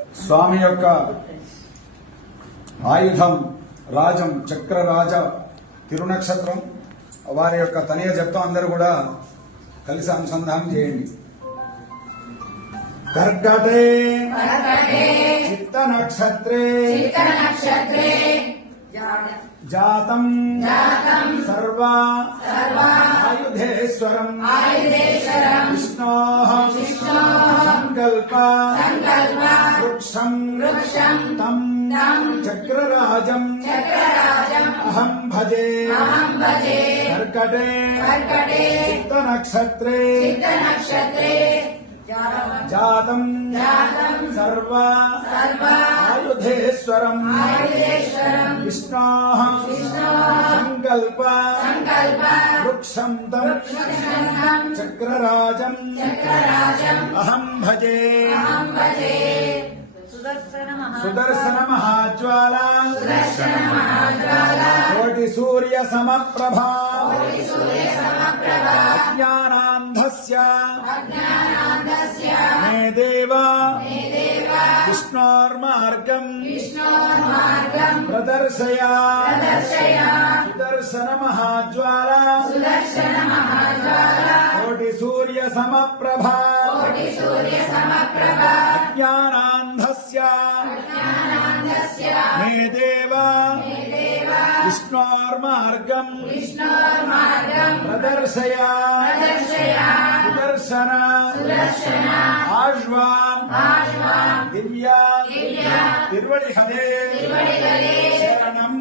స్వామి యొక్క ఆయుధం రాజం చక్రరాజ తిరునక్షత్రం వారి యొక్క తనయ జప్తం అందరూ కూడా కలిసి అనుసంధానం చేయండి. కర్కటే చిత్త నక్షత్రే జాతం సర్వా ఆయుధేశ్వరం విష్ణో సంకల్ప వృక్షం తం చక్రరాజం అహం భజే. కర్కటే చిత్త నక్షత్రే జాతం సర్వా ఆయుధేశ్వరం విష్ణో సంకల్ప వృక్షం తం చక్రరాజం అహం భజే. సుదర్శన మహాజ్వాల కోటి సూర్య సమప్రభా అజ్ఞానాంధస్య మే దేవా విష్ణోర్మార్గం ప్రదర్శయ. సుదర్శన మహాజ్వాల కోటి సూర్య సమప్రభా అజ్ఞానాంధస్య మే దేవా విష్ణోర్మార్గం ప్రదర్శయ. సుదర్శన ఆశ్వాన్ దివ్య తిరువడి హరే శరణం.